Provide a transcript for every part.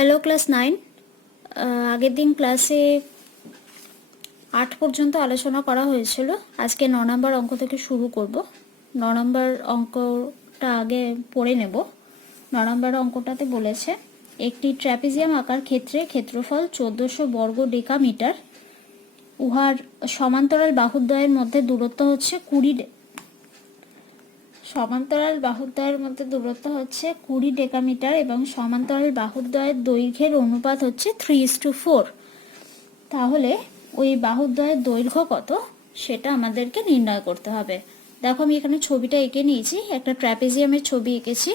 Hello class 9। আগের দিন ক্লাসে 8 পর্যন্ত আলোচনা করা হয়েছিল। আজকে 9 নম্বর অঙ্ক থেকে শুরু করব। 9 নম্বর অঙ্কটা আগে পড়ে নেব। 9 নম্বর অঙ্কটাতে বলেছে একটি ট্র্যাপিজিয়াম আকার ক্ষেত্রে ক্ষেত্রফল 1400 বর্গ ডেকামিটার, উহার সমান্তরাল বাহুদ্বয়ের মধ্যে দূরত্ব হচ্ছে 20 ডেকামিটার এবং সমান্তরাল বাহুদ্বয়ের দৈর্ঘ্যের অনুপাত হচ্ছে 3:4। তাহলে ওই বাহুদ্বয়ের দৈর্ঘ্য কত সেটা আমাদেরকে নির্ণয় করতে হবে। দেখো আমি এখানে ছবিটা এঁকে নিয়েছি, একটা ট্র্যাপিজিয়ামের ছবি এঁকেছি।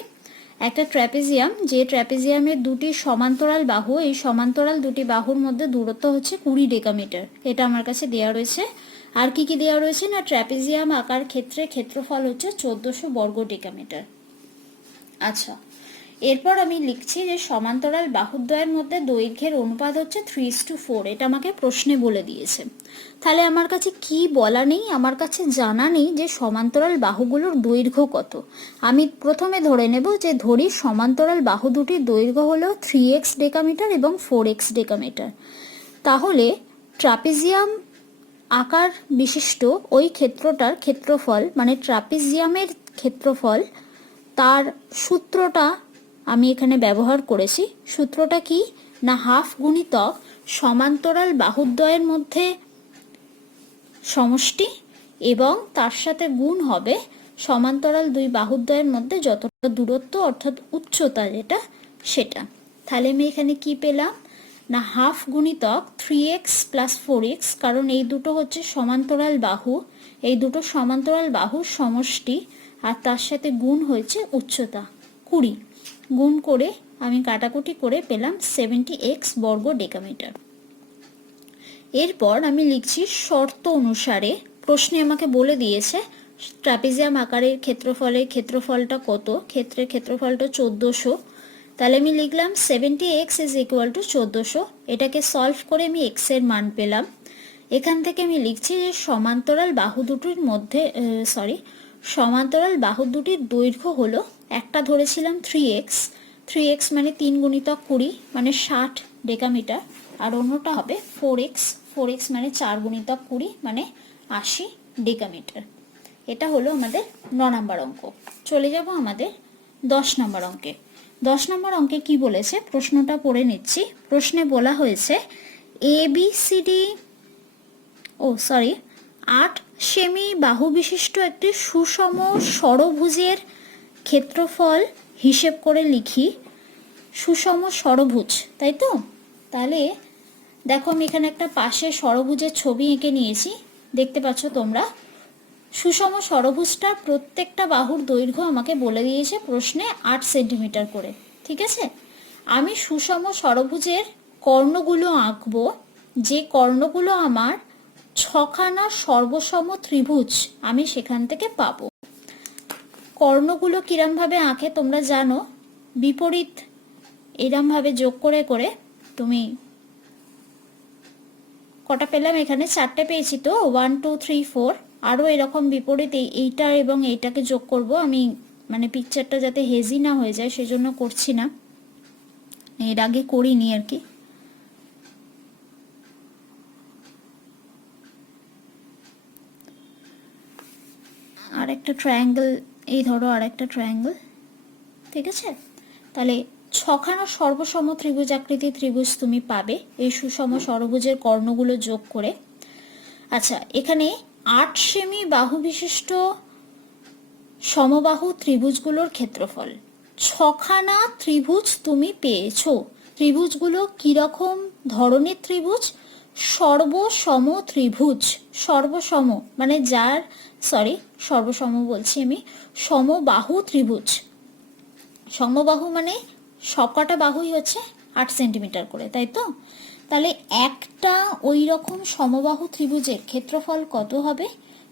একটা ট্র্যাপিজিয়াম, যে ট্র্যাপিজিয়ামের দুটি সমান্তরাল বাহু, এই সমান্তরাল দুটি বাহুর মধ্যে দূরত্ব হচ্ছে 20 ডেকামিটার। এটা আমার কাছে দেওয়া রয়েছে। আর কি কি দেওয়া রয়েছে না, ট্র্যাপিজিয়াম আকার ক্ষেত্রে ক্ষেত্রফল হচ্ছে 1400 বর্গ ডেকামিটার। আচ্ছা, এরপর আমি লিখছি যে সমান্তরাল বাহুদ্বয়ের মধ্যে দৈর্ঘ্যের অনুপাত হচ্ছে 3:4। এটা আমাকে প্রশ্নে বলে দিয়েছে। তাহলে আমার কাছে কি বলা নেই, আমার কাছে জানা নেই যে সমান্তরাল বাহুগুলোর দৈর্ঘ্য কত। আমি প্রথমে ধরে নেব যে ধরি সমান্তরাল বাহু দুটির দৈর্ঘ্য হলো 3x ডেকামিটার এবং 4x ডেকামিটার। তাহলে ট্রাপিজিয়াম আকার বিশিষ্ট ওই ক্ষেত্রটার ক্ষেত্রফল, মানে ট্রাপিজিয়ামের ক্ষেত্রফল, তার সূত্রটা আমি এখানে ব্যবহার করেছি। সূত্রটা কি না, হাফ গুণিতক সমান্তরাল বাহুদ্বয়ের মধ্যে সমষ্টি এবং তার সাথে গুণ হবে সমান্তরাল দুই বাহুদ্বয়ের মধ্যে যতটা দূরত্ব অর্থাৎ উচ্চতা যেটা সেটা। তাহলে আমি এখানে কি পেলাম না, হাফ গুণিতক 3x প্লাস 4x, কারণ এই দুটো হচ্ছে সমান্তরাল বাহু, এই দুটো সমান্তরাল বাহুর সমষ্টি, আর তার সাথে গুণ হয়েছে উচ্চতা 20। গুণ করে আমি কাটাকুটি করে পেলাম 70x বর্গ ডেকামিটার। এরপর আমি লিখছি শর্ত অনুসারে, প্রশ্নে আমাকে বলে দিয়েছে ট্রাপিজিয়াম আকারের ক্ষেত্রফলটা কত, ক্ষেত্রের ক্ষেত্রফলটা 1400। তাহলে আমি লিখলাম 70x ইজ ইকুয়াল টু 1400। এটাকে সলভ করে আমি x এর মান পেলাম। এখান থেকে আমি লিখছি যে সমান্তরাল বাহু দুটির মধ্যে সমান্তরাল বাহু দুটির দৈর্ঘ্য হলো, একটা ধরেছিলাম 3x মানে 3 গুণিতক 20 মানে 60 ডেকামিটার, আর অন্যটা হবে 4x মানে 4 গুণিতক 20 মানে 80 ডেকামিটার। এটা হলো আমাদের 9 নম্বর অঙ্ক। চলে যাব আমাদের 10 নম্বর অঙ্কে। 10 নম্বর অঙ্কে কি বলেছে প্রশ্নটা পড়ে নিচ্ছি। প্রশ্নে বলা হয়েছে ABCD 8 সেমি বাহু বিশিষ্ট একটি সুষম ষড়ভুজের ক্ষেত্রফল হিসেব করে লিখি। সুষম ষড়ভুজ, তাই তো? তাহলে দেখো আমি এখানে একটা পাশে ষড়ভুজের ছবি এঁকে নিয়েছি, দেখতে পাচ্ছ তোমরা। সুষম ষড়ভুজটার প্রত্যেকটা বাহুর দৈর্ঘ্য আমাকে বলে দিয়েছে প্রশ্নে 8 সেন্টিমিটার করে, ঠিক আছে? আমি সুষম ষড়ভুজের কর্ণগুলো আঁকবো, যে কর্ণগুলো আমার 6খানা সর্বসম ত্রিভুজ আমি সেখান থেকে পাবো। কর্ণগুলো কিরমভাবে আঁকে তোমরা জানো, বিপরীত এরমভাবে যোগ করে করে তুমি কটা পেলাম, এখানে 4টে পেয়েছি তো, 1 2 3 4। আরও এরকম বিপরীত এইটা এবং এইটাকে যোগ করব। আমি মানে পিকচারটা যাতে হেজি না হয়ে যায় সেজন্য করছি না, এর আগে করিনি আর কি। আর একটা ট্রায়াঙ্গেল, এই ধরো আর একটা ট্রায়াঙ্গেল, ঠিক আছে? তাহলে 6খানা সর্বসম ত্রিভুজ আকৃতি ত্রিভুজ তুমি পাবে এই সুষম ষড়ভুজের কর্ণগুলো যোগ করে। আচ্ছা, এখানে 8 সেমি বাহু বিশিষ্ট সমবাহু ত্রিভুজগুলোর ক্ষেত্রফল, 6খানা ত্রিভুজ তুমি পেয়েছো। ত্রিভুজগুলো কিরকম ধরনের ত্রিভুজ? সর্বসম ত্রিভুজ। সর্বসম মানে সর্বসম বলছি আমি, সমবাহু ত্রিভুজ। সমবাহু মানে সবকটা বাহুই হচ্ছে 8 সেন্টিমিটার করে, তাই তো? তাহলে একটা ওই রকম সমবাহু ত্রিভুজের ক্ষেত্রফল কত হবে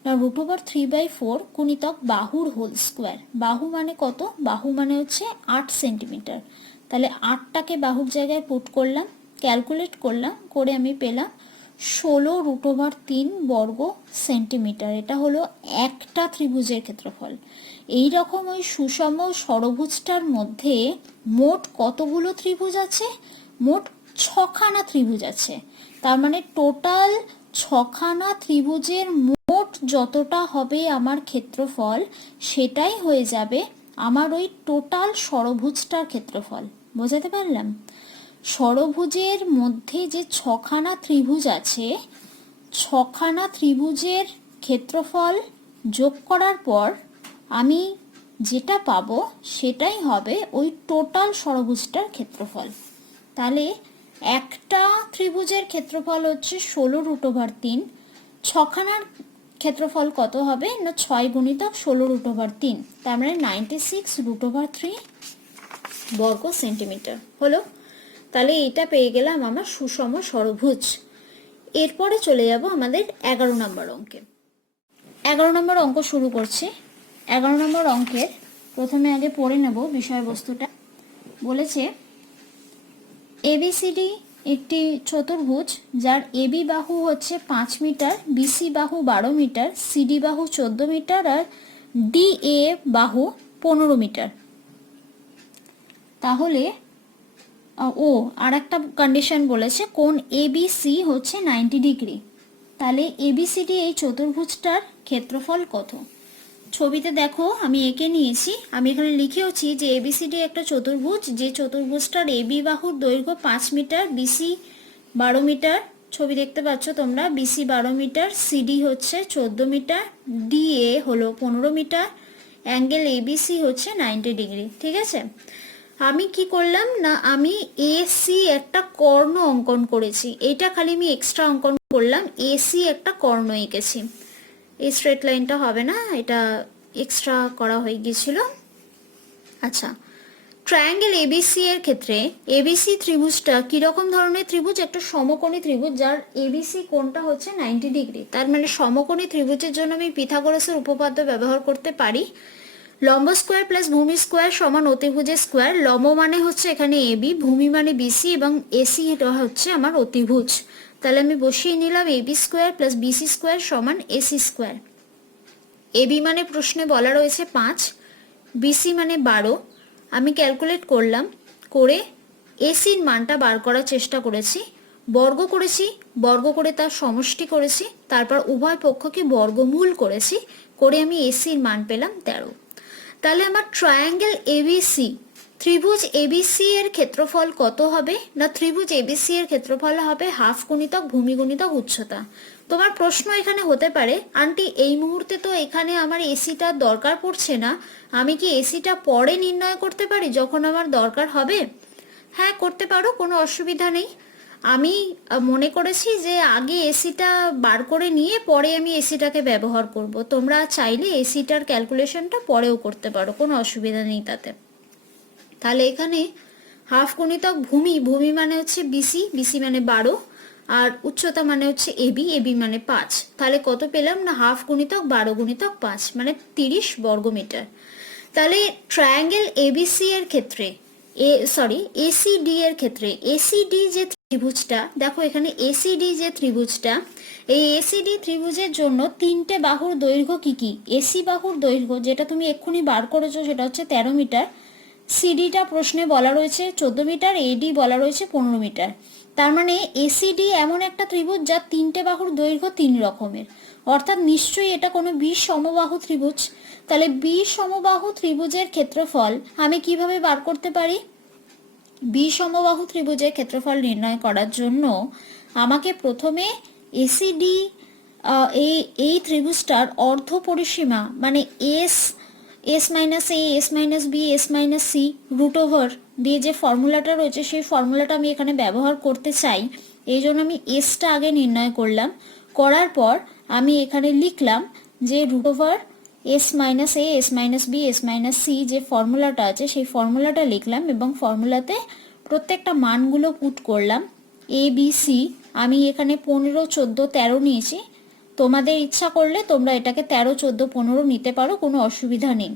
না, √3/4 গুণিতক বাহুর হোল স্কোয়ার। বাহু মানে কত? বাহু মানে হচ্ছে 8 সেন্টিমিটার। তাহলে 8টাকে বাহুর জায়গায় পুট করলাম, ক্যালকুলেট করলাম, করে আমি পেলাম 16√3 বর্গ সেন্টিমিটার। এটা হলো একটা ত্রিভুজের ক্ষেত্রফল। এই রকম ওই সুষম ষড়ভুজটার মধ্যে মোট কতগুলো ত্রিভুজ আছে মোট ছখানা ত্রিভুজ আছে। তার মানে টোটাল ছখানা ত্রিভুজের মোট যতটা হবে আমার ক্ষেত্রফল, সেটাই হয়ে যাবে আমার ওই টোটাল ষড়ভুজটার ক্ষেত্রফল। বোঝাতে পারলাম? ষড়ভুজের মধ্যে যে ছখানা ত্রিভুজ আছে, ছখানা ত্রিভুজের ক্ষেত্রফল যোগ করার পর আমি যেটা পাবো সেটাই হবে ওই টোটাল ষড়ভুজটার ক্ষেত্রফল। তাহলে একটা ত্রিভুজের ক্ষেত্রফল হচ্ছে 16√3। ছখানার ক্ষেত্রফল কত হবে না 6 গুণিতক 16√3, তার মানে 96√3 বর্গ সেন্টিমিটার হলো। তাহলে এটা পেয়ে গেলাম আমার সুষম ষড়ভুজ। এরপরে চলে যাব আমাদের 11 নম্বর অঙ্কে। 11 নম্বর অঙ্ক শুরু করছি। 11 নম্বর অঙ্কের প্রথমে আগে পড়ে নেব বিষয়বস্তুটা। বলেছে এবিসিডি একটি চতুর্ভুজ যার এবি বাহু হচ্ছে 5 মিটার, বিসি বাহু 12 মিটার, সিডি বাহু 14 মিটার আর ডিএ বাহু 15 মিটার। তাহলে ও আর একটা কন্ডিশন বলেছে কোণ এবিসি হচ্ছে 90 ডিগ্রি। তাহলে এবিসিডি এই চতুর্ভুজটার ক্ষেত্রফল কত? ছবিতে দেখো আমি এঁকে নিয়েছি, আমি এখানে লিখেওছি যে এবিসিডি একটা চতুর্ভুজ, যে চতুর্ভুজটার এবি বাহুর দৈর্ঘ্য 5 মিটার, বিসি 12 মিটার, ছবি দেখতে পাচ্ছ তোমরা, বিসি 12 মিটার, সিডি হচ্ছে 14 মিটার, ডিএ হলো 15 মিটার, অ্যাঙ্গেল এবিসি হচ্ছে 90 ডিগ্রি। ঠিক আছে, আমি কি করলাম না আমি এসি একটা কর্ণ অঙ্কন করেছি, এটা খালি আমি এক্সট্রা অঙ্কন করলাম, এসি একটা কর্ণ এঁকেছি। এই স্ট্রেট লাইনটা হবে না, এটা এক্সট্রা করা হয়ে গিয়েছিল। আচ্ছা, ট্রায়াঙ্গেল এবিসি এর ক্ষেত্রে এবিসি ত্রিভুজটা কিরকম ধরনের ত্রিভুজ? একটা সমকোণী ত্রিভুজ যার এবিসি কোণটা হচ্ছে 90 ডিগ্রি। তার মানে সমকোণী ত্রিভুজের জন্য আমি পিথাগোরাসের উপপাদ্য ব্যবহার করতে পারি। লম্ব স্কোয়ার প্লাস ভূমি স্কোয়ার সমান অতিভুজের স্কোয়ার। লম্ব মানে হচ্ছে এখানে এবি, ভূমি মানে বিসি এবং এসি হচ্ছে আমার অতিভুজ। তাহলে আমি বসিয়ে নিলাম AB square plus BC square সমান এসি স্কোয়ার। এবি মানে প্রশ্নে বলা রয়েছে 5, বিসি মানে 12। আমি ক্যালকুলেট করলাম, করে এসির মানটা বার করার চেষ্টা করেছি, বর্গ করেছি, বর্গ করে তার সমষ্টি করেছি, তারপর উভয় পক্ষকে বর্গমূল করেছি, করে আমি এসির মান পেলাম 13। তাহলে আমার ট্রায়াঙ্গেল এবিসি, ত্রিভুজ এবিসি এর ক্ষেত্রফল কত হবে না ত্রিভুজ এবিসি এর ক্ষেত্রফল হবে হাফ গুণিতক ভূমি গুণিতক উচ্চতা। তোমার প্রশ্ন এখানে হতে পারে, আন্টি এই মুহূর্তে তো এখানে আমার এসিটা দরকার পড়ছে না, আমি কি এসিটা পরে নির্ণয় করতে পারি যখন আমার দরকার হবে? হ্যাঁ, করতে পারো, কোনো অসুবিধা নেই। আমি মনে করেছি যে আগে এসিটা বার করে নিয়ে পরে আমি এসিটাকে ব্যবহার করব। তোমরা চাইলে এসিটার ক্যালকুলেশনটা পরেও করতে পারো, কোনো অসুবিধা নেই তাতে। তাহলে এখানে হাফ গুণিতক ভূমি, ভূমি মানে হচ্ছে বিসি, বিসি মানে 12, আর উচ্চতা মানে হচ্ছে এবি, এবি মানে 5। তাহলে কত পেলাম না হাফ গুণিতক 12 গুণিতক 5 মানে 30 বর্গমিটার। তাহলে ট্রায়াঙ্গেল এবিসি এর ক্ষেত্রে এসিডি এর ক্ষেত্রে এসিডি যে ত্রিভুজটা, দেখো এখানে এসিডি যে ত্রিভুজটা, এই এসিডি ত্রিভুজের জন্য 3টে বাহুর দৈর্ঘ্য কি কি? এসি বাহুর দৈর্ঘ্য যেটা তুমি এক্ষুনি বার করেছো সেটা হচ্ছে 13 মিটার, সিডিটা প্রশ্নে বলা রয়েছে 14 মিটার, এডি বলা রয়েছে 15 মিটার। তার মানে এসিডি এমন একটা ত্রিভুজ যার 3টে বাহুর দৈর্ঘ্য 3 রকমের, অর্থাৎ নিশ্চয়ই এটা কোনো সমবাহু ত্রিভুজ। তাহলে সমবাহু ত্রিভুজের ক্ষেত্রফল আমি কিভাবে বার করতে পারি? সমবাহু ত্রিভুজের ক্ষেত্রফল নির্ণয় করার জন্য আমাকে প্রথমে এসিডি এই ত্রিভুজটার অর্ধ পরিসীমা মানে S minus A, S minus B, S minus C root over দিয়ে যে ফর্মুলাটা রয়েছে সেই ফর্মুলাটা আমি এখানে ব্যবহার করতে চাই। এই জন্য আমি এসটা আগে নির্ণয় করলাম, করার পর আমি এখানে লিখলাম যে root over S minus A, S minus B, S minus C যে ফর্মুলাটা আছে সেই ফর্মুলাটা লিখলাম এবং ফর্মুলাতে প্রত্যেকটা মানগুলো পুট করলাম। এ বি সি আমি এখানে 15, 14, 13 নিয়েছি, তোমাদের ইচ্ছা করলে তোমরা এটাকে 13, 14, 15 নিতে পারো, কোনো অসুবিধা নেই।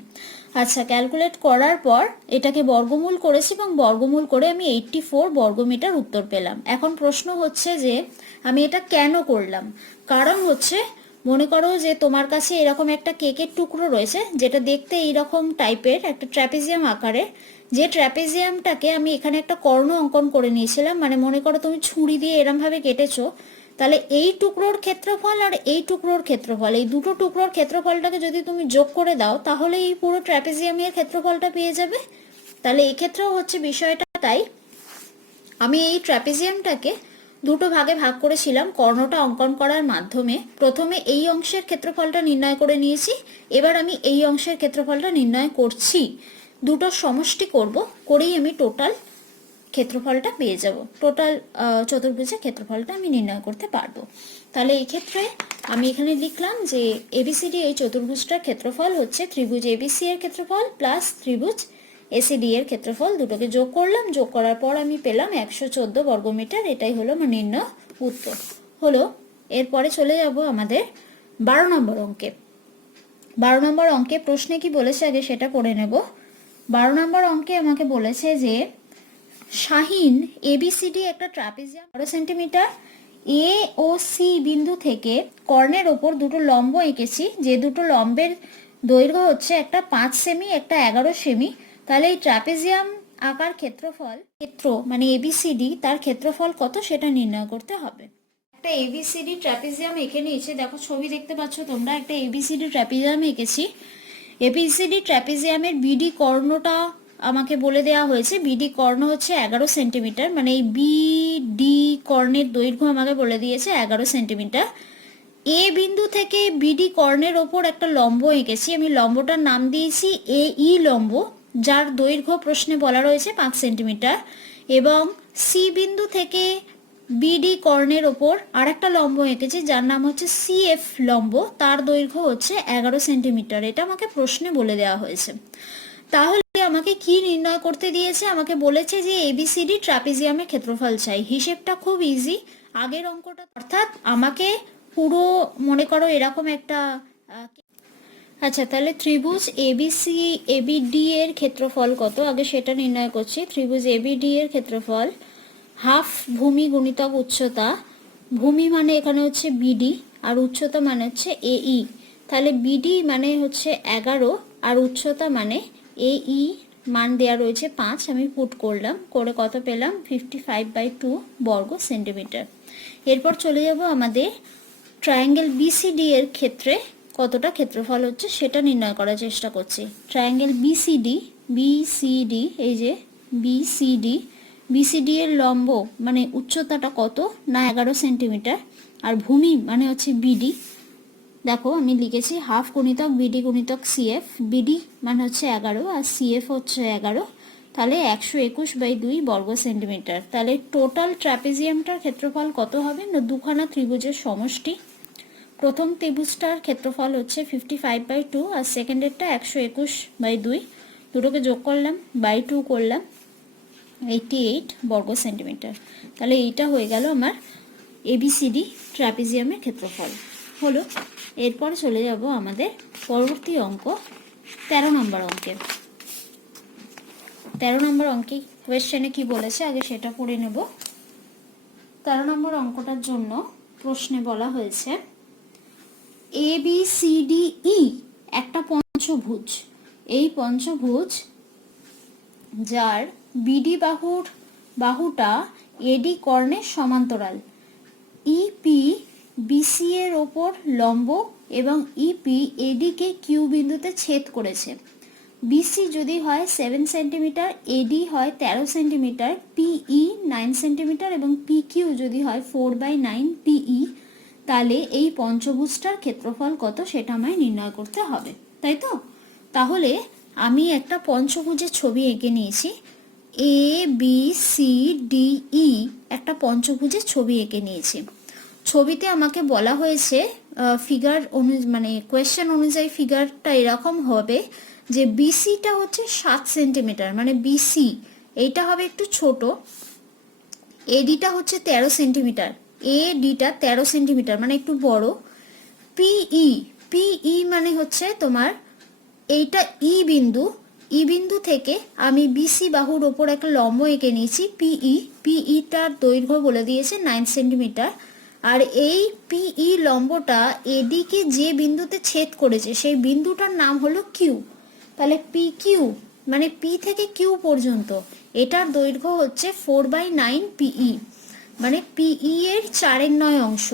আচ্ছা, ক্যালকুলেট করার পর এটাকে বর্গমূল করেছি এবং বর্গমূল করে আমি 84 বর্গমিটার উত্তর পেলাম। এখন প্রশ্ন হচ্ছে যে আমি এটা কেন করলাম? কারণ হচ্ছে মনে করো যে তোমার কাছে এরকম একটা কেকের টুকরো রয়েছে যেটা দেখতে এইরকম টাইপের, একটা ট্র্যাপিজিয়াম আকারের, যে ট্র্যাপিজিয়ামটাকে আমি এখানে একটা কর্ণ অঙ্কন করে নিয়েছিলাম, মানে মনে করো তুমি ছুরি দিয়ে এরম ভাবে কেটেছো, তাহলে এই টুকরোর ক্ষেত্রফল আর এই টুকরোর ক্ষেত্রফল, এই দুটো টুকরোর ক্ষেত্রফলটাকে যদি তুমি যোগ করে দাও তাহলে এই পুরো ট্র্যাপিজিয়ামের ক্ষেত্রফলটা পেয়ে যাবে। তাহলে এই ক্ষেত্রেও হচ্ছে বিষয়টা তাই। আমি এই ট্র্যাপিজিয়ামটাকে দুটো ভাগে ভাগ করেছিলাম কর্ণটা অঙ্কন করার মাধ্যমে। প্রথমে এই অংশের ক্ষেত্রফলটা নির্ণয় করে নিয়েছি, এবার আমি এই অংশের ক্ষেত্রফলটা নির্ণয় করছি। দুটো সমষ্টি করব, করেই আমি টোটাল ক্ষেত্রফলটা পেয়ে যাব, টোটাল চতুর্ভুজের ক্ষেত্রফলটা আমি নির্ণয় করতে পারবো। তাহলে এই ক্ষেত্রে আমি এখানে লিখলাম যে এবিসিডি এই চতুর্ভুজটার ক্ষেত্রফল হচ্ছে ত্রিভুজ এবিসি এর ক্ষেত্রফল প্লাস ত্রিভুজ এসিডি এর ক্ষেত্রফল, দুটোকে যোগ করলাম, যোগ করার পর আমি পেলাম 114 বর্গমিটার। এটাই হলো আমার নির্ণয় উত্তর হলো। এরপরে চলে যাব আমাদের 12 নম্বর অঙ্কে। 12 নম্বর অঙ্কে প্রশ্নে কি বলেছে আগে সেটা পড়ে নেব। 12 নম্বর অঙ্কে আমাকে বলেছে যে শাহিন এবিসিডি একটা ট্রাপিজিয়াম 12 সেন্টিমিটার, এ ও সি বিন্দু থেকে কর্ণের ওপর দুটো লম্ব এঁকেছি, যে দুটো লম্বের দৈর্ঘ্য হচ্ছে একটা 5 সেমি একটা 11 সেমি। তাহলে এই ট্রাপিজিয়াম আকার ক্ষেত্র মানে এবিসিডি তার ক্ষেত্রফল কত সেটা নির্ণয় করতে হবে। একটা এবিসিডি ট্রাপিজিয়াম এঁকে নিয়েছে, দেখো ছবি দেখতে পাচ্ছ তোমরা, একটা এবিসিডি ট্রাপিজিয়াম এঁকেছি। এবিসিডি ট্র্যাপিজিয়ামের বিডি কর্ণটা আমাকে বলে দেওয়া হয়েছে, বিডি কর্ণ হচ্ছে 11 সেন্টিমিটার, মানে এই বিডি কর্ণের দৈর্ঘ্য আমাকে বলে দিয়েছে 11 সেন্টিমিটার। এ বিন্দু থেকে বিডি কর্ণের ওপর একটা লম্ব এঁকেছি, আমি লম্বটার নাম দিয়েছি এ ই লম্ব, যার দৈর্ঘ্য প্রশ্নে বলা রয়েছে 5 সেন্টিমিটার। এবং সি বিন্দু থেকে বিডি কর্ণের ওপর আর একটা লম্ব এঁকেছি যার নাম হচ্ছে সিএফ লম্ব, তার দৈর্ঘ্য হচ্ছে 11 সেন্টিমিটার। এটা আমাকে প্রশ্নে বলে দেওয়া হয়েছে। তাহলে আমাকে কি নির্ণয় করতে দিয়েছে, আমাকে বলেছে যে এবিসিডি ট্রাপিজিয়ামের ক্ষেত্রফল চাই। হিসেবটা খুব ইজি, আগের অঙ্কটা, অর্থাৎ আমাকে পুরো মনে করো এরকম একটা আচ্ছা, তাহলে ত্রিভুজ এবিসি এবিডি এর ক্ষেত্রফল কত আগে সেটা নির্ণয় করছি। ত্রিভুজ এবিডি এর ক্ষেত্রফল হাফ ভূমি গুণিতক উচ্চতা, ভূমি মানে এখানে হচ্ছে বিডি আর উচ্চতা মানে হচ্ছে এই। তাহলে বিডি মানে হচ্ছে 11 আর উচ্চতা মানে এই, মান দেওয়া রয়েছে 5, আমি পুট করলাম, করে কত পেলাম 55/2 বর্গ সেন্টিমিটার। এরপর চলে যাব আমাদের ট্রায়াঙ্গেল বিসিডি এর ক্ষেত্রে কতটা ক্ষেত্রফল হচ্ছে সেটা নির্ণয় করার চেষ্টা করছি। ট্রায়াঙ্গেল বিসিডি এই যে বিসিডি এর লম্ব মানে উচ্চতাটা কত না 11 সেন্টিমিটার, আর ভূমি মানে হচ্ছে বিডি। দেখো আমি লিখেছি হাফ গুণিতক বিডি গুণিতক সিএফ, বিডি মানে হচ্ছে 11 আর সিএফ হচ্ছে 11, তাহলে 121/2 বর্গ সেন্টিমিটার। তাহলে টোটাল ট্র্যাপিজিয়ামটার ক্ষেত্রফল কত হবে না দুখানা ত্রিভুজের সমষ্টি। প্রথম ত্রিভুজটার ক্ষেত্রফল হচ্ছে 55/2 আর সেকেন্ডেরটা 121/2, দুটোকে যোগ করলাম বাই 2 করলাম 88 বর্গ সেন্টিমিটার। তাহলে এইটা হয়ে গেল আমার এবিসিডি ট্র্যাপিজিয়ামের ক্ষেত্রফল হলো। এরপরে চলে যাব আমাদের পরবর্তী অঙ্ক 13 নম্বর অঙ্কে। 13 নম্বর অঙ্কে কোয়েশ্চেনে কি বলেছে আগে সেটা পড়ে নেব। 13 নম্বর অঙ্কটার জন্য প্রশ্নে বলা হয়েছে ABCDE একটা পঞ্চভুজ, এই পঞ্চভুজ যার বিডি বাহুটা এডি কর্ণের সমান্তরাল, ইপি বিসি এর ওপর লম্ব এবং ইপি এডিকে কিউ বিন্দুতে ছেদ করেছে। বিসি যদি হয় 7 সেন্টিমিটার, এডি হয় 13 সেন্টিমিটার, পিই 9 সেন্টিমিটার এবং পিকিউ যদি হয় 4/9 পিই, তাহলে এই পঞ্চভুজটার ক্ষেত্রফল কত সেটা আমায় নির্ণয় করতে হবে, তাই তো? তাহলে আমি একটা পঞ্চভুজের ছবি এঁকে নিয়েছি, ABCDE একটা পঞ্চভুজের ছবি এঁকে নিয়েছি। ছবিতে আমাকে বলা হয়েছে ফিগার মানে কোয়েশ্চেন অনুযায়ী ফিগারটা এরকম হবে যে বিসিটা হচ্ছে 7 সেন্টিমিটার, মানে বিসি এইটা হবে একটু ছোট, এডিটা হচ্ছে 13 সেন্টিমিটার, এডিটা 13 সেন্টিমিটার মানে একটু বড়, পিই মানে হচ্ছে তোমার এইটা ই বিন্দু থেকে আমি বিসি বাহুর ওপর একটা লম্ব এঁকে নিয়েছি পিইটার দৈর্ঘ্য বলে দিয়েছে 9 সেন্টিমিটার, আর এই পিই লম্বটা এডিকে যে বিন্দুতে ছেদ করেছে সেই বিন্দুটার নাম হলো কিউ। তাহলে পিকিউ মানে পি থেকে কিউ পর্যন্ত এটার দৈর্ঘ্য হচ্ছে 4/9 পিই, মানে পিই এর 4/9 অংশ।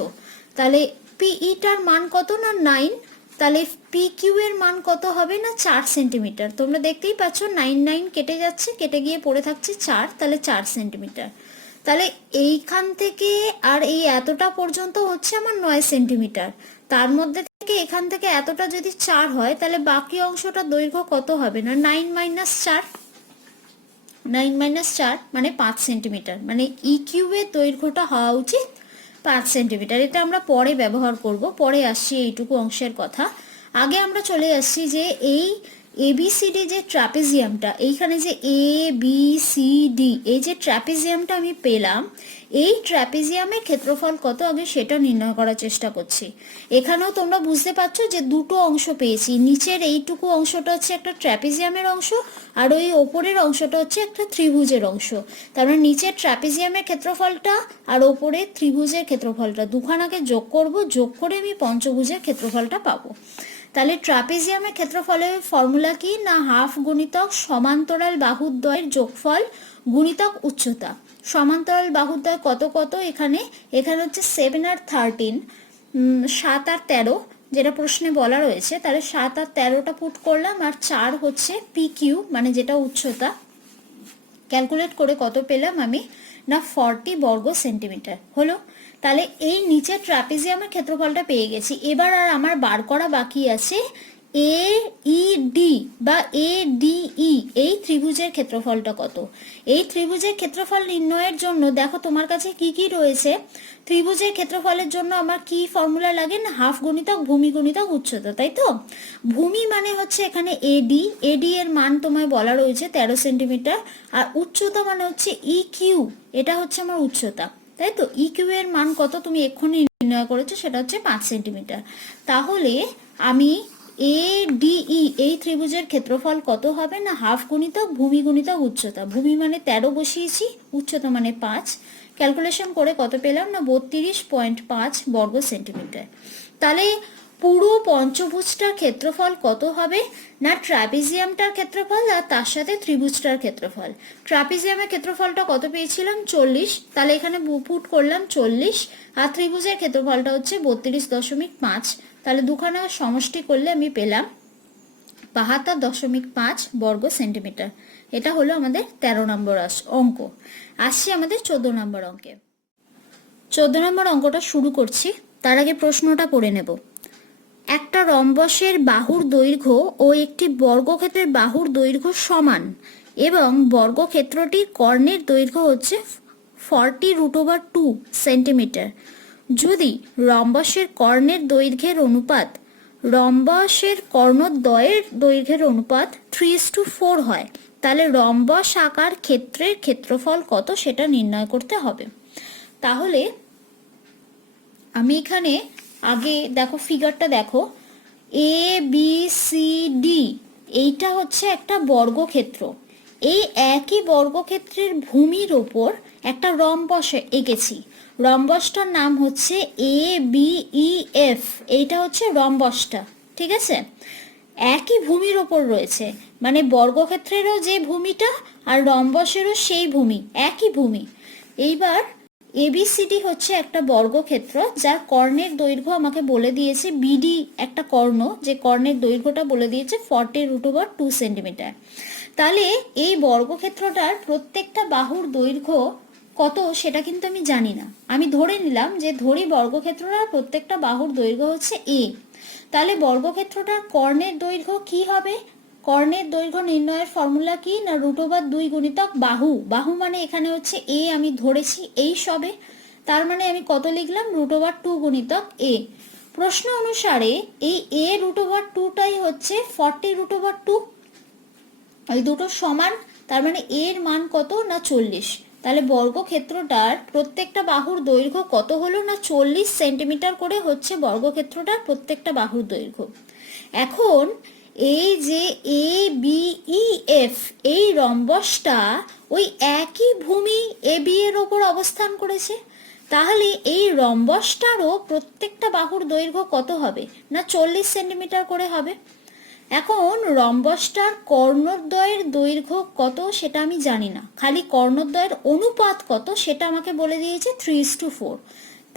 তাহলে পিইটার মান কত না 9, তাহলে পি কিউ এর মান কত হবে না 4 সেন্টিমিটার। তোমরা দেখতেই পাচ্ছ 9 9 কেটে যাচ্ছে, কেটে গিয়ে পড়ে থাকছে 4, তাহলে 4 সেন্টিমিটার। তাহলে এইখান থেকে আর এই এতটা পর্যন্ত হচ্ছে আমার 9 সেন্টিমিটার, তার মধ্যে থেকে এখান থেকে এতটা যদি 4 হয় তাহলে বাকি অংশটা দৈর্ঘ্য কত হবে না 9 - 4, 9 - 4 মানে 5 সেন্টিমিটার, মানে ই কিউবের দৈর্ঘ্যটা হওয়া উচিত 5 সেন্টিমিটার। এটা আমরা পরে ব্যবহার করব, পরে আসছি এইটুকু অংশের কথা। আগে আমরা চলে আসছি যে এই এবিসিডি যে ট্রাপিজিয়ামটা, এইখানে যে এ বি সি ডি এই যে ট্রাপিজিয়ামটা আমি পেলাম, এই ট্রাপিজিয়ামের ক্ষেত্রফল কত আগে সেটা নির্ণয় করার চেষ্টা করছি। এখানেও তোমরা বুঝতে পারছো যে দুটো অংশ পেয়েছি, নিচের এইটুকু অংশটা হচ্ছে একটা ট্রাপিজিয়ামের অংশ, আর ওই ওপরের অংশটা হচ্ছে একটা ত্রিভুজের অংশ। তার মানে নিচের ট্রাপিজিয়ামের ক্ষেত্রফলটা আর ওপরের ত্রিভুজের ক্ষেত্রফলটা দুখানাকে যোগ করব, যোগ করে আমি পঞ্চভুজের ক্ষেত্রফলটা পাবো। তাহলে ট্রাপিজিয়ামের ক্ষেত্রফলের ফর্মুলা কি না হাফ গুণিতক সমান্তরাল বাহুদ্বয়ের যোগফল গুণিতক উচ্চতা। সমান্তরাল বাহুদ্বয় কত কত এখানে হচ্ছে 7 আর 13, 7 আর 13 যেটা প্রশ্নে বলা রয়েছে। তাহলে 7 আর 13টা পুট করলাম, আর 4 হচ্ছে পি কিউ মানে যেটা উচ্চতা। ক্যালকুলেট করে কত পেলাম আমি না 40 বর্গ সেন্টিমিটার হলো। তাহলে এই নিচের ট্রাপিজিয়ামের ক্ষেত্রফলটা পেয়ে গেছি। এবার আর আমার বার করা বাকি আছে এ ই ডি বা এ ডি ই এই ত্রিভুজের ক্ষেত্রফলটা কত। এই ত্রিভুজের ক্ষেত্রফল নির্ণয়ের জন্য দেখো তোমার কাছে কি কি রয়েছে। ত্রিভুজের ক্ষেত্রফলের জন্য আমার কি ফর্মুলা লাগে না হাফ গুণিতক ভূমি গুণিতক উচ্চতা, তাই তো। ভূমি মানে হচ্ছে এখানে এডি, এডি এর মান তোমায় বলা রয়েছে 13 সেন্টিমিটার, আর উচ্চতা মানে হচ্ছে ই কিউ, এটা হচ্ছে আমার উচ্চতা, তাই তো। ই কিউ এর মান কত তুমি এক্ষুনি নির্ণয় করেছো, সেটা হচ্ছে 5 সেন্টিমিটার। তাহলে আমি এ ডিই এই ত্রিভুজের ক্ষেত্রফল কত হবে না হাফ গুণিতক ভূমি গুণিতক উচ্চতা। ভূমি মানে 13 বসিয়েছি, উচ্চতা মানে 5, ক্যালকুলেশন করে কত পেলাম না 32.5 বর্গ সেন্টিমিটার। তাহলে পুরো পঞ্চভুজটার ক্ষেত্রফল কত হবে না ট্রাপিজিয়ামটার ক্ষেত্রফল আর তার সাথে ত্রিভুজটার ক্ষেত্রফল। ট্রাপিজিয়ামের ক্ষেত্রফলটা কত পেয়েছিলাম 40, তাহলে এখানে পুট করলাম 40, আর ত্রিভুজের ক্ষেত্রফলটা হচ্ছে 32.5, তাহলে দুখানা সমষ্টি করলে আমি পেলাম 72.5 বর্গ সেন্টিমিটার। এটা হলো আমাদের 13 নম্বর অঙ্ক। আসছি আমাদের 14 নম্বর অঙ্কে। 14 নম্বর অঙ্কটা শুরু করছি, তার আগে প্রশ্নটা পড়ে নেব। একটা রম্বসের বাহুর দৈর্ঘ্য ও একটি বর্গক্ষেত্রের বাহুর দৈর্ঘ্য সমান এবং বর্গক্ষেত্রটির কর্ণের দৈর্ঘ্য হচ্ছে 40√2 সেন্টিমিটার। যদি রম্বসের কর্ণের দৈর্ঘ্যের অনুপাত রম্বসের কর্ণদ্বয়ের দৈর্ঘ্যের অনুপাত 3:4 হয়, তাহলে রম্বস আকার ক্ষেত্রের ক্ষেত্রফল কত সেটা নির্ণয় করতে হবে। তাহলে আমি এখানে আগে দেখো ফিগারটা দেখো, এ বি সি ডি এইটা হচ্ছে একটা বর্গক্ষেত্র। এই একই বর্গক্ষেত্রের ভূমির ওপর একটা রম্বস এঁকেছি। রম্বসটার নাম হচ্ছে এ বি ই এফ, এইটা হচ্ছে রম্বসটা, ঠিক আছে। একই ভূমির ওপর রয়েছে, মানে বর্গক্ষেত্রেরও যে ভূমিটা আর রম্বসেরও সেই ভূমি, একই ভূমি। এইবার এবিসিডি হচ্ছে একটা বর্গক্ষেত্র যার কর্ণের দৈর্ঘ্য আমাকে বলে দিয়েছে, বিডি একটা কর্ণ, যে কর্ণের দৈর্ঘ্যটা বলে দিয়েছে 40√2 সেন্টিমিটার। তাহলে এই বর্গক্ষেত্রটার প্রত্যেকটা বাহুর দৈর্ঘ্য কত সেটা কিন্তু আমি জানি না। আমি ধরে নিলাম যে ধরি বর্গক্ষেত্রটার প্রত্যেকটা বাহুর দৈর্ঘ্য হচ্ছে এ। তাহলে বর্গক্ষেত্রটার কর্ণের দৈর্ঘ্য কি হবে? কর্ণের দৈর্ঘ্য নির্ণয়ের ফর্মুলা কি না √2 গুণিতক বাহু। বাহু মানে এখানে হচ্ছে এ, আমি ধরেছি এই সবে, তার মানে আমি কত লিখলাম √2 গুণিতক এ। প্রশ্ন অনুসারে এই এ √2টাই হচ্ছে 40√2, ওই দুটো সমান, তার মানে এর মান কত না 40। তাহলে বর্গক্ষেত্রটার প্রত্যেকটা বাহুর দৈর্ঘ্য কত হলো না 40 সেন্টিমিটার করে হচ্ছে বর্গক্ষেত্রটার প্রত্যেকটা বাহুর দৈর্ঘ্য। এখন এই যে এ বি ই এফ এই রম্বসটা ওই একই ভূমি এ বি এর ওপর অবস্থান করেছে, তাহলে এই রম্বসটারও প্রত্যেকটা বাহুর দৈর্ঘ্য কত হবে না 40 সেন্টিমিটার করে হবে। এখন রম্বসটার কর্ণদ্বয়ের দৈর্ঘ্য কত সেটা আমি জানি না, খালি কর্ণদ্বয়ের অনুপাত কত সেটা আমাকে বলে দিয়েছে 3:4।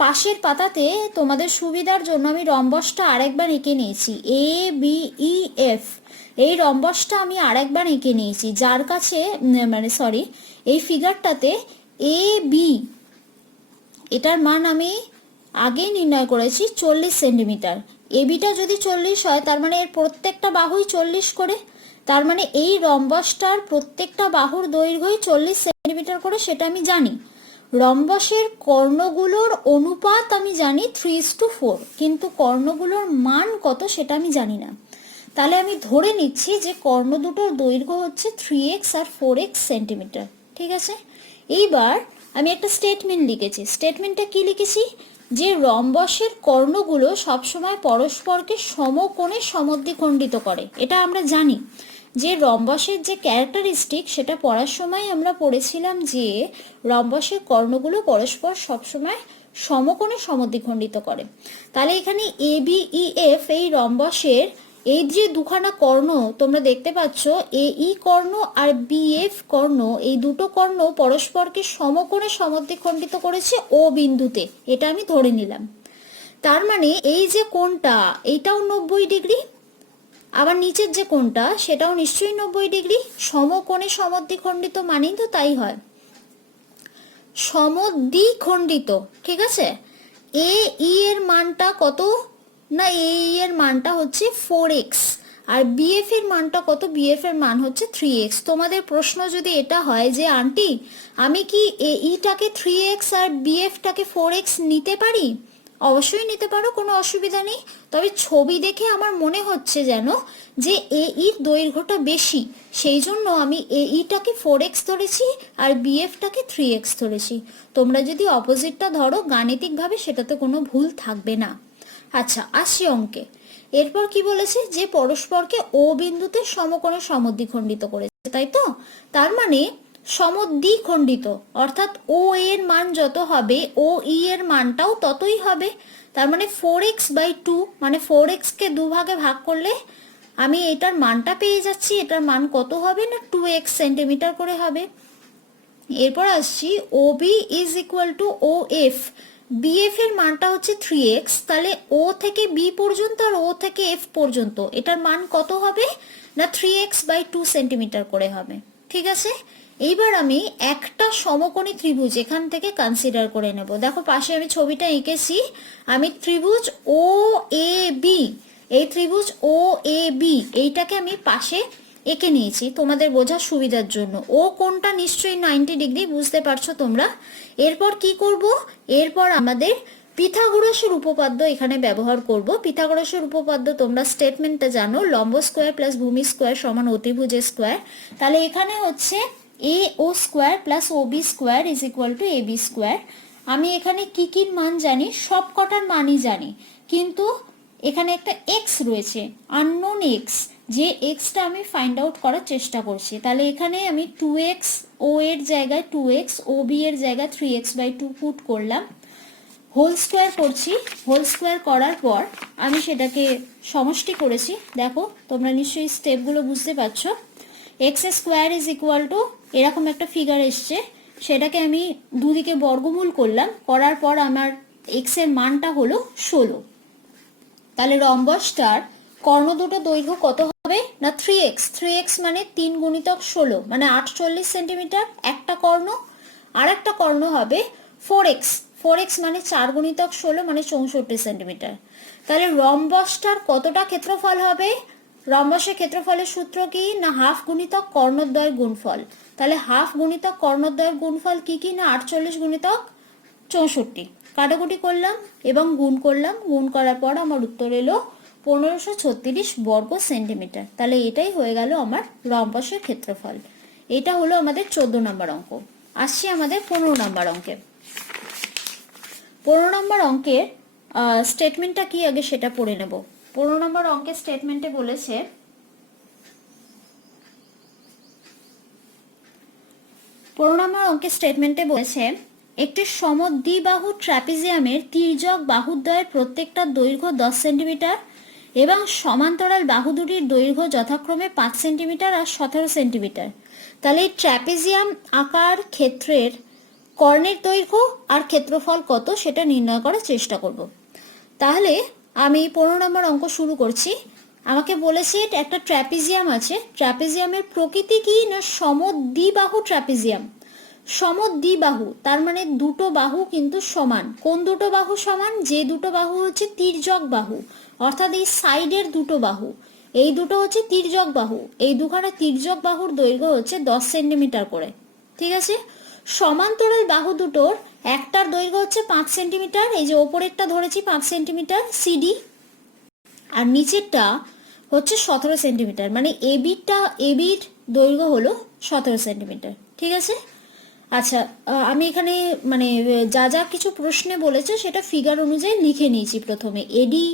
পাশের পাতাতে তোমাদের সুবিধার জন্য আমি রম্বসটা আরেকবার এঁকে নিয়েছি, ABEF। এই রম্বসটা আমি আরেকবার এঁকে নিয়েছি, যার কাছে এই ফিগারটাতে AB এটার মান আমি আগেই নির্ণয় করেছি 40 সেন্টিমিটার। এবিটা যদি 40 হয় তার মানে এর প্রত্যেকটা বাহুই 40 করে, তার মানে এই রম্বসটার প্রত্যেকটা বাহুর দৈর্ঘ্যই 40 সেন্টিমিটার করে, সেটা আমি জানি। রম্বসের কর্ণগুলোর অনুপাত আমি জানি 3:4, কিন্তু কর্ণগুলোর মান কত সেটা আমি জানি না। তাহলে আমি ধরে নিচ্ছি যে কর্ণ দুটোর দৈর্ঘ্য হচ্ছে 3x আর 4x সেন্টিমিটার, ঠিক আছে। এইবার আমি একটা স্টেটমেন্ট লিখেছি। স্টেটমেন্টটা কি লিখেছি? যে রম্বসের কর্ণগুলো সবসময় পরস্পরকে সমকোণে সমদ্বিখণ্ডিত করে। এটা আমরা জানি যে রম্বসের যে ক্যারেক্টারিস্টিক সেটা পড়ার সময় আমরা পড়েছিলাম যে রম্বসের কর্ণগুলো পরস্পর সবসময় সমকোণে সমদ্বিখণ্ডিত করে। তাহলে এখানে ABEF এই রম্বসের এই যে দুখানা কর্ণ তোমরা দেখতে পাচ্ছ, AE কর্ণ আর BF কর্ণ, এই দুটো কর্ণ পরস্পরকে সমকোণে সমদ্বিখণ্ডিত করেছে O বিন্দুতে, এটা আমি ধরে নিলাম। তার মানে এই যে কোণটা এইটাও 90 ডিগ্রি, আবার নিচের যে কোণটা সেটাও নিশ্চয়ই 90 ডিগ্রি। সমকোণে সমদ্বিখণ্ডিত মানেই তো তাই হয়, সমদ্বিখণ্ডিত, ঠিক আছে। AE এর মানটা কত না, AE এর মানটা হচ্ছে 4x, আর BF এর মানটা কত, BF এর মান হচ্ছে 3x। তোমাদের প্রশ্ন যদি এটা হয় যে আন্টি আমি কি AEটাকে 3x আর BFটাকে 4x নিতে পারি? অবশ্যই নিতে পারো, কোনো অসুবিধা নেই। তবে ছবি দেখে আমার মনে হচ্ছে যেন যে AEর দৈর্ঘ্যটা বেশি, সেই জন্য আমি AEটাকে 4x ধরেছি আর BFটাকে 3x ধরেছি। তোমরা যদি অপোজিটটা ধরো গাণিতিকভাবে সেটাতে কোনো ভুল থাকবে না। আচ্ছা, আসি অঙ্কে। এরপর কি বলেছে? যে পরস্পরকে O বিন্দুতে সমকোণে সমদ্বিখণ্ডিত করেছে, তাই তো? তার মানে সমদ্বিখণ্ডিত অর্থাৎ O এর মান যত হবে OE এর মানটাও ততই হবে। তার মানে 4x/2, মানে 4x কে দুভাগে ভাগ করলে আমি এটার মানটা পেয়ে যাচ্ছি। এটার মান কত হবে না 2x সেন্টিমিটার করে হবে। এরপর আসছি OB = OF। BF এর মানটা হচ্ছে 3x, তাহলে O থেকে B পর্যন্ত আর O থেকে F পর্যন্ত এটার মান কত হবে না 3x/2 সেন্টিমিটার করে হবে, ঠিক আছে। এইবার আমি একটা সমকোণী ত্রিভুজ এখান থেকে কনসিডার করে নেব। দেখো পাশে আমি ছবিটা এঁকেছি। আমি ত্রিভুজ OAB, এই ত্রিভুজ OAB এইটাকে আমি পাশে এঁকে নিয়েছি তোমাদের বোঝার সুবিধার জন্য। ও কোণটা নিশ্চয়ই 90 ডিগ্রি, বুঝতে পারছো তোমরা। এরপর কি করব? এরপর আমাদের পিথাগোরাসের উপপাদ্য এখানে ব্যবহার করব। পিথাগোরাসের উপপাদ্য তোমরা স্টেটমেন্টটা জানো, লম্ব স্কোয়ার প্লাস ভূমি স্কোয়ার সমান অতিভুজের স্কোয়ার। তাহলে এখানে হচ্ছে AO square plus OB square = AB square. আমি এখানে কি কি মান জানি? সব কটার মানই জানি, কিন্তু এখানে একটা x রয়েছে, আননোন x, যে এক্সটা আমি ফাইন্ড আউট করার চেষ্টা করছি। তাহলে এখানে আমি 2x, O এর জায়গায় 2x, OB এর জায়গায় 3x/2 পুট করলাম, হোল স্কোয়ার করছি। হোল স্কোয়ার করার পর আমি সেটাকে সমষ্টি করেছি। দেখো তোমরা নিশ্চয়ই স্টেপগুলো বুঝতে পারছো। x² এরকম একটা ফিগার এসছে, সেটাকে আমি দুদিকে বর্গমূল করলাম, করার পর আমার x এর মানটা হলো 16। তাহলে রম্বসটার কর্ণ দুটো দৈর্ঘ্য কত হবে না 3x। 3x মানে 3 × 16 মানে 48 সেন্টিমিটার একটা কর্ণ। আর একটা কর্ণ হবে 4x। 4x মানে 4 × 16 মানে 64 সেন্টিমিটার। তাহলে রম্বসটার কতটা ক্ষেত্রফল হবে? রম্বসের ক্ষেত্রফলের সূত্র কি না হাফ × কর্ণদ্বয়ের গুণফল। তাহলে হাফ × কর্ণদ্বয়ের গুণফল কি কি না 48 × 64। কাটাকুটি করলাম এবং গুণ করলাম, গুণ করার পর আমার উত্তর এলো 1536 বর্গ সেন্টিমিটার। তাহলে এটাই হয়ে গেল আমার রম্বসের ক্ষেত্রফল। এটা হলো আমাদের 14 নম্বর অঙ্ক। আসছি আমাদের 15 নম্বর অঙ্কে। 15 নম্বর অঙ্কের স্টেটমেন্টটা কি আগে সেটা পড়ে নেব। 15 নম্বর অঙ্কের স্টেটমেন্টে বলেছে 15 নম্বর অঙ্কের স্টেটমেন্টে বলেছে একটি সমদ্বিবাহু ট্রাপিজিয়ামের তির্যক বাহুদ্বয়ের প্রত্যেকটা দৈর্ঘ্য 10 সেন্টিমিটার এবং সমান্তরাল বাহু দুটির দৈর্ঘ্য যথাক্রমে 5 সেন্টিমিটার আর 17 সেন্টিমিটার। তাহলে এই ট্র্যাপিজিয়াম আকার ক্ষেত্রের কর্ণের দৈর্ঘ্য আর ক্ষেত্রফল কত সেটা নির্ণয় করার চেষ্টা করব। তাহলে আমি 15 নম্বর অঙ্ক শুরু করছি। আমাকে বলেছে একটা ট্র্যাপিজিয়াম আছে, ট্র্যাপিজিয়ামের প্রকৃতি কি না সমদ্বিবাহু ট্র্যাপিজিয়াম। সমদ্বিবাহু তার মানে দুটো বাহু কিন্তু সমান। কোন দুটো বাহু সমান? যে দুটো বাহু হচ্ছে তির্যক বাহু, অর্থাৎ এই সাইডের দুটো বাহু, এই দুটো হচ্ছে তির্যক বাহু। এই দুখানা তির্যক বাহুর দৈর্ঘ্য হচ্ছে 10 সেন্টিমিটার করে, ঠিক আছে। সমান্তরাল বাহু দুটোর একটার দৈর্ঘ্য হচ্ছে 5 সেন্টিমিটার, এই যে ওপরেরটা ধরেছি 5 সেন্টিমিটার সিডি, আর নিচেরটা হচ্ছে 17 সেন্টিমিটার, মানে এবির দৈর্ঘ্য হলো 17 সেন্টিমিটার, ঠিক আছে। আচ্ছা, আমি এখানে মানে যা যা কিছু প্রশ্নে বলেছে সেটা ফিগার অনুযায়ী লিখে নিয়েছি। প্রথমে এডি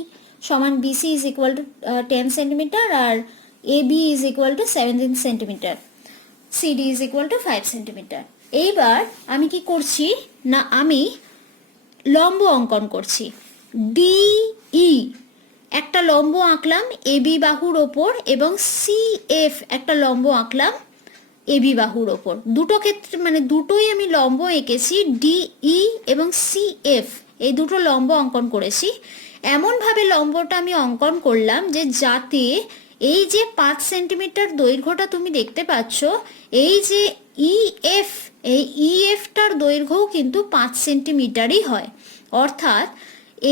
সমান BC is equal to 10 centimetre, আর AB is equal to 17 centimetre, CD is equal to 5 centimetre. এইবার আমি কি করছি না, আমি লম্ব অঙ্কন করছি। ডিই একটা লম্ব আঁকলাম এবি বাহুর ওপর, এবং সিএফ একটা লম্ব আঁকলাম এবি বাহুর ওপর। দুটো ক্ষেত্রে মানে দুটোই আমি লম্ব এঁকেছি, ডিই এবং সিএফ এই দুটো লম্ব অঙ্কন করেছি। এমনভাবে লম্বটা আমি অঙ্কন করলাম যে যাতে এই যে 5 সেন্টিমিটার দৈর্ঘ্যটা তুমি দেখতে পাচ্ছ, এই যে ইএফ, এই ইএফটার দৈর্ঘ্যও কিন্তু 5 সেন্টিমিটারই হয়। অর্থাৎ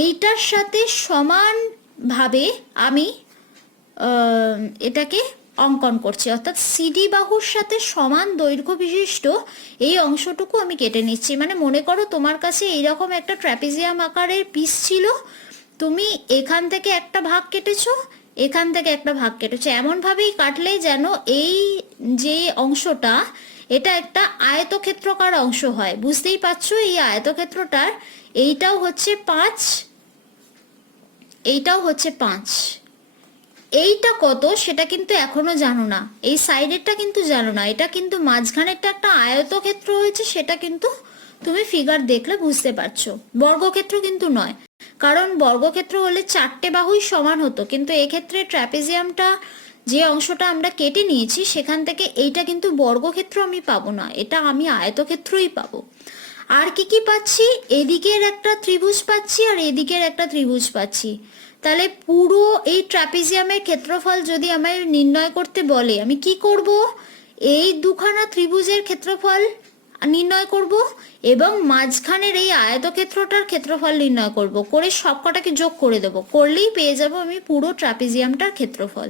এইটার সাথে সমানভাবে আমি এটাকে অঙ্কন করছি, অর্থাৎ সিডি বাহুর সাথে সমান দৈর্ঘ্য বিশিষ্ট এই অংশটুকু আমি কেটে নিচ্ছি। মানে মনে করো তোমার কাছে এইরকম একটা ট্র্যাপিজিয়াম আকারের পিস ছিল, তুমি এখান থেকে একটা ভাগ কেটেছো, এখান থেকে একটা ভাগ কেটেছো, এমনভাবেই কাটলে যেন এই যে অংশটা এটা একটা আয়তক্ষেত্রকার অংশ হয়। বুঝতেই পারছো এই আয়তক্ষেত্রটার এইটাও হচ্ছে 5, এইটাও হচ্ছে 5, এইটা কত সেটা কিন্তু এখনো জানো না, এই সাইডেরটা কিন্তু জানো না, এটা কিন্তু মাঝখানেরটা একটা আয়তক্ষেত্র হয়েছে, সেটা কিন্তু তুমি ফিগার দেখলে বুঝতে পারছো। বর্গক্ষেত্র কিন্তু নয়, কারণ বর্গক্ষেত্র হলে 4টে বাহুই সমান হতো, কিন্তু এক্ষেত্রে ট্র্যাপিজিয়ামটা যে অংশটা আমরা কেটে নিয়েছি সেখান থেকে এইটা কিন্তু বর্গক্ষেত্র আমি পাবো না, এটা আমি আয়তক্ষেত্রই পাবো। আর কি কি পাচ্ছি? এদিকের একটা ত্রিভুজ পাচ্ছি আর এদিকের একটা ত্রিভুজ পাচ্ছি। তাহলে পুরো এই ট্র্যাপিজিয়ামের ক্ষেত্রফল যদি আমায় নির্ণয় করতে বলে, আমি কি করব? এই দুখানা ত্রিভুজের ক্ষেত্রফল নির্ণয় করব এবং মাঝখানের এই আয়তক্ষেত্রটার ক্ষেত্রফল নির্ণয় করব, করে সবকটাকে যোগ করে দেব, করলেই পেয়ে যাব আমি পুরো ট্র্যাপিজিয়ামটার ক্ষেত্রফল।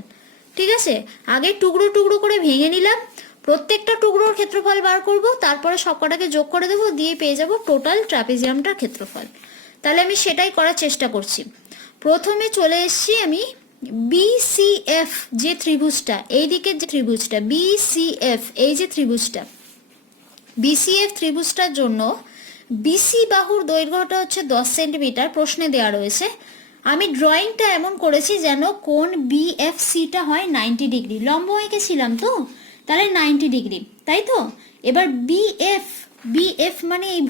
ঠিক আছে, আগে টুকরো টুকরো করে ভেঙে নিলাম, প্রত্যেকটা টুকরোর ক্ষেত্রফল বার করব, তারপরে সবকটাকে যোগ করে দেবো, দিয়ে পেয়ে যাব টোটাল ট্র্যাপিজিয়ামটার ক্ষেত্রফল। তাহলে আমি সেটাই করার চেষ্টা করছি। প্রথমে চলে এসেছি আমি বিসিএফ যে ত্রিভুজটা, এই দিকের যে ত্রিভুজটা বিসিএফ, এই যে ত্রিভুজটা বিসিএফ ত্রিভুজটার জন্য বিসি বাহুর দৈর্ঘ্যটা হচ্ছে 10 সেন্টিমিটার, প্রশ্নে দেওয়া রয়েছে। আমি ড্রয়িংটা এমন করেছি যেন কোণ বিএফসিটা হয় 90 ডিগ্রি, লম্ব এঁকেছিলাম তো, তাহলে 90 ডিগ্রি, তাই তো। এবার বিএফ মানে এই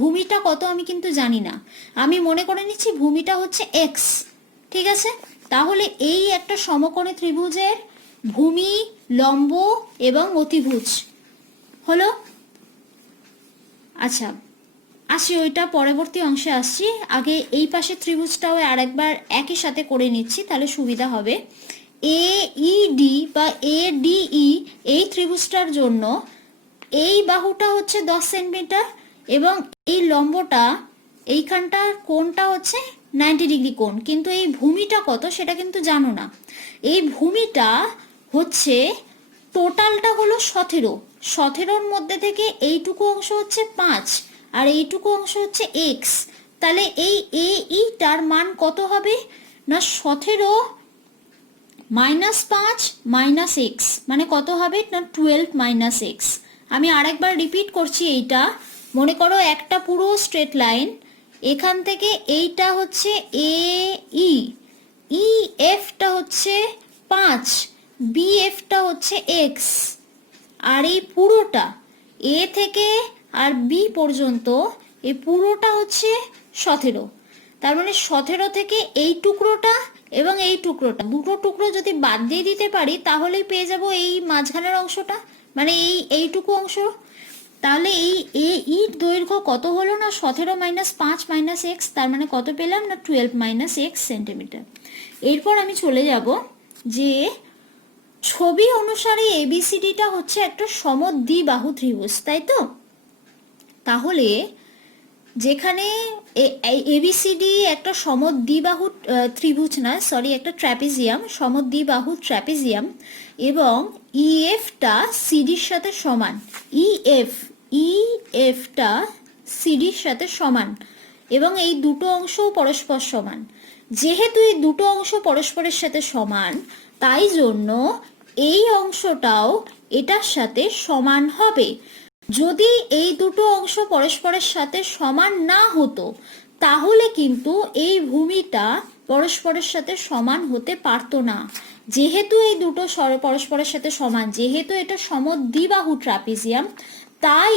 ভূমিটা কত আমি কিন্তু জানি না, আমি মনে করে নিচ্ছি ভূমিটা হচ্ছে এক্স, ঠিক আছে। তাহলে এই একটা সমকোণী ত্রিভুজের ভূমি, লম্ব এবং অতিভুজ হলো। আচ্ছা, আসি ওইটা পরবর্তী অংশে আসছি, আগে এই পাশে ত্রিভুজটাও আরেকবার একই সাথে করে নিচ্ছি, তাহলে সুবিধা হবে। এইডি বা এডিই এই ত্রিভুজটার জন্য এই বাহুটা হচ্ছে 10 সেন্টিমিটার এবং এই লম্বটা এইখানটার কোণটা হচ্ছে 90 ডিগ্রি কোণ, কিন্তু এই ভূমিটা কত সেটা কিন্তু জানো না। এই ভূমিটা হচ্ছে টোটালটা হলো 17, মধ্যে থেকে এইটুকু অংশ হচ্ছে 5 আর এইটুকু অংশ হচ্ছে এক্স। তাহলে এই এইটার মান কত হবে না 17 মাইনাস 5 মাইনাস এক্স, মানে কত হবে না 12 মাইনাস এক্স। আমি আরেকবার রিপিট করছি, এইটা মনে করো একটা পুরো স্ট্রেট লাইন, এখান থেকে এইটা হচ্ছে ইএফটা হচ্ছে 5, বিএফটা হচ্ছে এক্স, আর এই পুরোটা এ থেকে আর বি পর্যন্ত এই পুরোটা হচ্ছে 17। তার মানে 17 থেকে এই টুকরোটা এবং এই টুকরোটা, দুটো টুকরো যদি বাদ দিয়ে দিতে পারি তাহলেই পেয়ে যাব এই মাঝখানের অংশটা, মানে এইটুকু অংশ। তাহলে এই এ ই দৈর্ঘ্য কত হলো না 17 - 5 - x, তার মানে কত পেলাম না 12 - x সেন্টিমিটার। এরপর আমি চলে যাব যে ছবি অনুসারে এবিসিডিটা হচ্ছে একটা সমদ্বিবাহু ত্রিভুজ, তাই তো? তাহলে যেখানে এবিসিডি একটা সমদ্বিবাহু ত্রিভুজ না, সরি, একটা ট্র্যাপিজিয়াম, সমদ্বিবাহু ট্র্যাপিজিয়াম, এবং ইএফটা সিডির সাথে সমান, ইএফটা সিডির সাথে সমান, এবং এই দুটো অংশও পরস্পর সমান। যেহেতু এই দুটো অংশ পরস্পরের সাথে সমান, তাই জন্য এই অংশটাও এটার সাথে সমান হবে। যদি এই দুটো অংশ পরস্পরের সাথে সমান না হতো তাহলে কিন্তু এই ভূমিটা পরস্পরের সাথে সমান হতে পারতো না। যেহেতু এই দুটো পরস্পরের সাথে সমান, যেহেতু এটা সমদ্বিবাহু ট্রাপিজিয়াম, তাই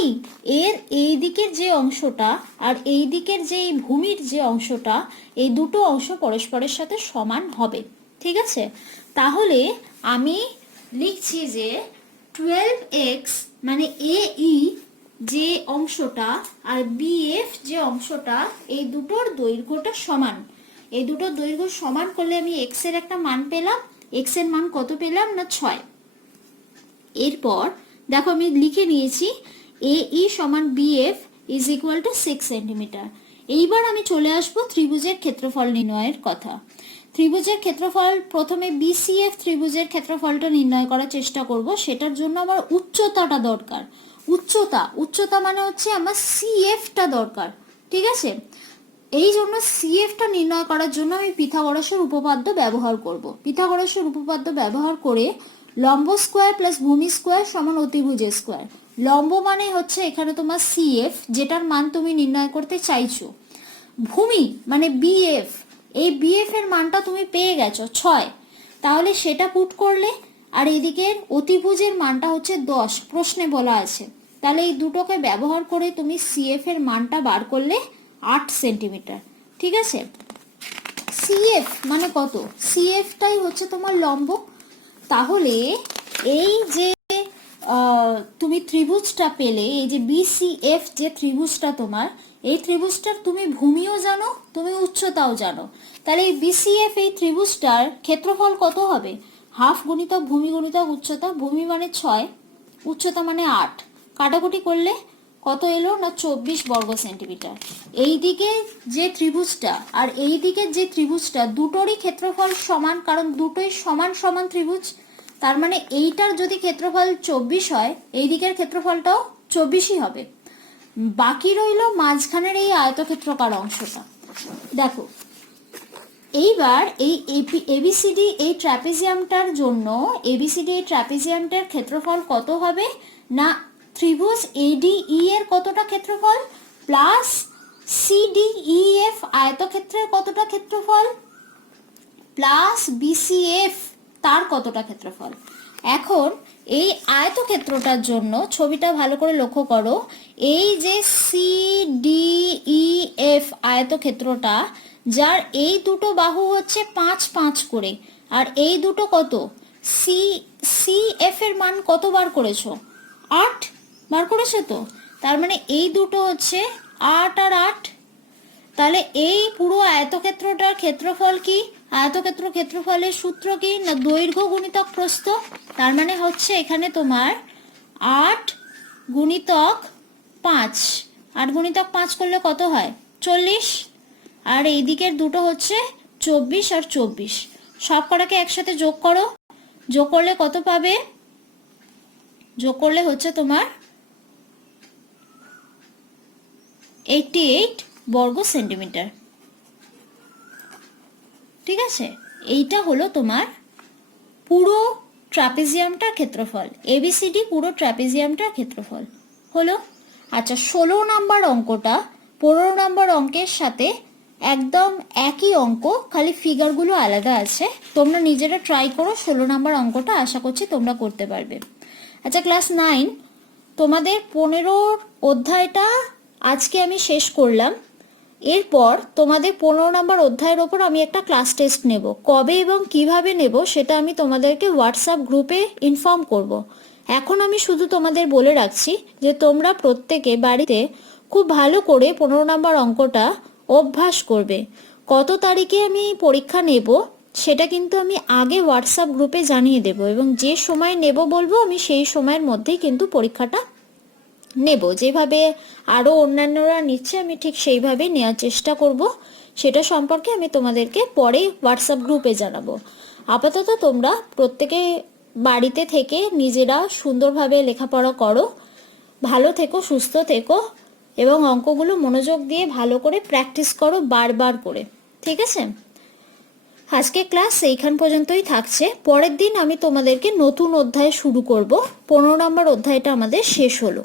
এর এই দিকের যে অংশটা আর এই দিকের যে ভূমির যে অংশটা, এই দুটো অংশ পরস্পরের সাথে সমান হবে। ঠিক আছে, তাহলে আমি লিখছি যে 12x মানে এই যে অংশটা আর বিএফ যে অংশটা, এই দুটোর দৈর্ঘ্যটা সমান। এই দুটোর দৈর্ঘ্য সমান করলে আমি x এর একটা মান পেলাম। x এর মান কত পেলাম না 6। এরপর দেখো আমি লিখে নিয়েছি AE সমান BF is equal two 6 centimetre. এইবার আমি চলে আসবো ত্রিভুজের ক্ষেত্রফল নির্ণয়ের কথা। ত্রিভুজের ক্ষেত্রফল, প্রথমে BCF ত্রিভুজের ক্ষেত্রফলটা নির্ণয় করার চেষ্টা করব। সেটার জন্য আমার উচ্চতাটা দরকার। উচ্চতা মানে হচ্ছে আমার CFটা দরকার। ঠিক আছে, এই জন্য CFটা নির্ণয় করার জন্য আমি পিথাগোরাসের উপপাদ্য ব্যবহার করব। পিথাগোরাসের উপপাদ্য ব্যবহার করে লম্ব স্কোয়ার প্লাস ভূমি স্কোয়ার সমান অতিভুজ স্কোয়ার। লম্ব মানে হচ্ছে এখানে তোমার CF, যেটার মান তুমি নির্ণয় করতে চাইছো। ভূমি মানে BF, এই BF এর মানটা তুমি পেয়ে গেছো 6, তাহলে সেটা পুট করলে, আর এদিকের অতিভুজের মানটা হচ্ছে 10, প্রশ্নে বলা আছে। তাহলে এই দুটোকে ব্যবহার করে তুমি CF এর মানটা বার করলে 8 সেন্টিমিটার। ঠিক আছে, CF মানে কত? CFটাই হচ্ছে তোমার লম্ব। তাহলে এই যে তুমি ত্রিভুজটা পেলে, এই যে BCF যে ত্রিভুজটা তোমার, এই ত্রিভুজটার তুমি ভূমিও জানো, তুমি উচ্চতাও জানো। তাহলে এই BCF এই ত্রিভুজটার ক্ষেত্রফল কত হবে? হাফ গুণিতক ভূমি গুণিতক উচ্চতা। ভূমি মানে 6, উচ্চতা মানে 8, কাটাকুটি করলে কত এলো না 24 বর্গ সেন্টিমিটার। এই দিকে যে ত্রিভুজটা আর এই দিকের যে ত্রিভুজটা, দুটোরই ক্ষেত্রফল সমান, কারণ দুটোই সমান সমান ত্রিভুজ। তার মানে এইটার যদি ক্ষেত্রফল 24 হয়, এই দিকের ক্ষেত্রফলটাও 24ই হবে। বাকি রইল মাঝখানের এই আয়তক্ষেত্রাকার অংশটা। দেখো এইবার এই এবিসিডি এই ট্র্যাপিজিয়ামটার জন্য, এবিসিডি এই ট্র্যাপিজিয়ামটার ক্ষেত্রফল কত হবে না ত্রিভুজ ADE এর কতটা ক্ষেত্রফল প্লাস CDEF আয়তক্ষেত্রের কতটা ক্ষেত্রফল প্লাস BCF তার কতটা ক্ষেত্রফল। এখন এই আয়তক্ষেত্রটার জন্য ছবিটা ভালো করে লক্ষ্য করো। এই যে CDEF আয়তক্ষেত্রটা, যার এই দুটো বাহু হচ্ছে 5 5 করে, আর এই দুটো কত, CF এর মান কত বার করেছো? 8 বার করেছো তো। তার মানে এই দুটো হচ্ছে 8 আর 8। তাহলে এই পুরো আয়তক্ষেত্রটার ক্ষেত্রফল কি? ক্ষেত্রফলের সূত্র কি না দৈর্ঘ্য গুণিতক প্রস্থ। তার মানে হচ্ছে এখানে তোমার 8 গুণিতক 5, 8 গুণিতক 5 করলে কত হয় 40, আর এই দিকের দুটো হচ্ছে 24 আর 24। সব কটাকে একসাথে যোগ করো, যোগ করলে কত পাবে? যোগ করলে হচ্ছে তোমার 88 বর্গ সেন্টিমিটার। ঠিক আছে, এইটা হলো তোমার পুরো ট্রাপিজিয়ামটার ক্ষেত্রফল। এবিসিডি পুরো ট্রাপিজিয়ামটার ক্ষেত্রফল হলো। আচ্ছা, 16 নাম্বার অঙ্কটা 15 নাম্বার অঙ্কের সাথে একদম একই অঙ্ক, খালি ফিগারগুলো আলাদা আছে। তোমরা নিজেরা ট্রাই করো, 16 নাম্বার অঙ্কটা আশা করছি তোমরা করতে পারবে। আচ্ছা, ক্লাস 9 তোমাদের 15 অধ্যায়টা আজকে আমি শেষ করলাম। এরপর তোমাদের 15 নম্বর অধ্যায়ের ওপর আমি একটা ক্লাস টেস্ট নেব। কবে এবং কিভাবে নেব সেটা আমি তোমাদেরকে হোয়াটসঅ্যাপ গ্রুপে ইনফর্ম করব। এখন আমি শুধু তোমাদের বলে রাখছি যে তোমরা প্রত্যেকে বাড়িতে খুব ভালো করে 15 নম্বর অঙ্কটা অভ্যাস করবে। কত তারিখে আমি পরীক্ষা নেব সেটা কিন্তু আমি আগে হোয়াটসঅ্যাপ গ্রুপে জানিয়ে দেব, এবং যে সময় নেব বলবো আমি সেই সময়ের মধ্যেই কিন্তু পরীক্ষাটা নেব। যেভাবে আরও অন্যান্যরা নিচ্ছে আমি ঠিক সেইভাবে নেওয়ার চেষ্টা করব। সেটা সম্পর্কে আমি তোমাদেরকে পরে হোয়াটসঅ্যাপ গ্রুপে জানাবো। আপাতত তোমরা প্রত্যেকে বাড়িতে থেকে নিজেরা সুন্দরভাবে লেখাপড়া করো, ভালো থেকো, সুস্থ থেকো, এবং অঙ্কগুলো মনোযোগ দিয়ে ভালো করে প্র্যাকটিস করো বারবার করে। ঠিক আছে? আজকে ক্লাস এইখান পর্যন্তই থাকছে। পরের দিন আমি তোমাদেরকে নতুন অধ্যায় শুরু করব। 15 নম্বর অধ্যায়টা আমাদের শেষ হলো।